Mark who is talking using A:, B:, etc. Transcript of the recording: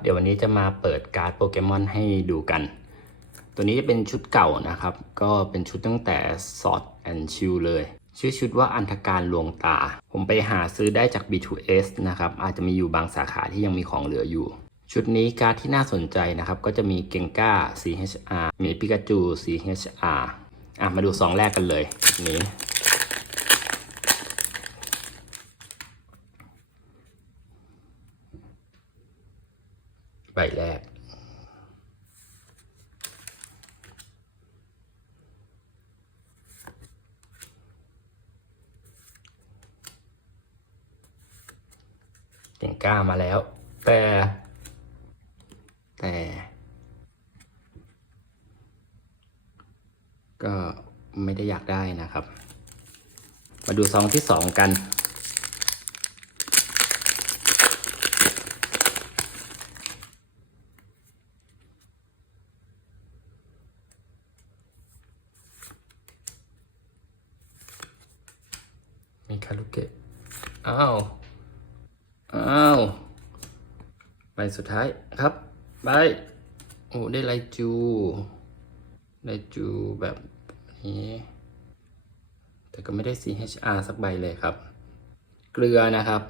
A: เดี๋ยววันนี้จะมาเปิดการ์ดโปเกมอนให้ดูกัน ตัวนี้จะเป็นชุดเก่านะครับ ก็เป็นชุดตั้งแต่ Sword and Shield เลย ชื่อชุดว่าอันธการลวงตา ผมไปหาซื้อได้จาก B2S นะครับ อาจจะมีอยู่บางสาขาที่ยังมีของเหลืออยู่ ชุดนี้การ์ดที่น่าสนใจนะครับ ก็จะมีเกงก้า CHR มีปิกาจู CHR อะมาดูซองแรกกันเลยนี้ ใบแรก เก่งกล้ามาแล้ว แต่ แต่ ก็ไม่ได้อยากได้นะครับ มาดูซองที่สองกัน มีคารุเกะ อ้าว อ้าว ใบสุดท้ายครับ ใบ โอ้ ได้ไลจู ไลจูแบบนี้ แต่ก็ไม่ได้ CHR สักใบเลยครับ เกลือนะครับ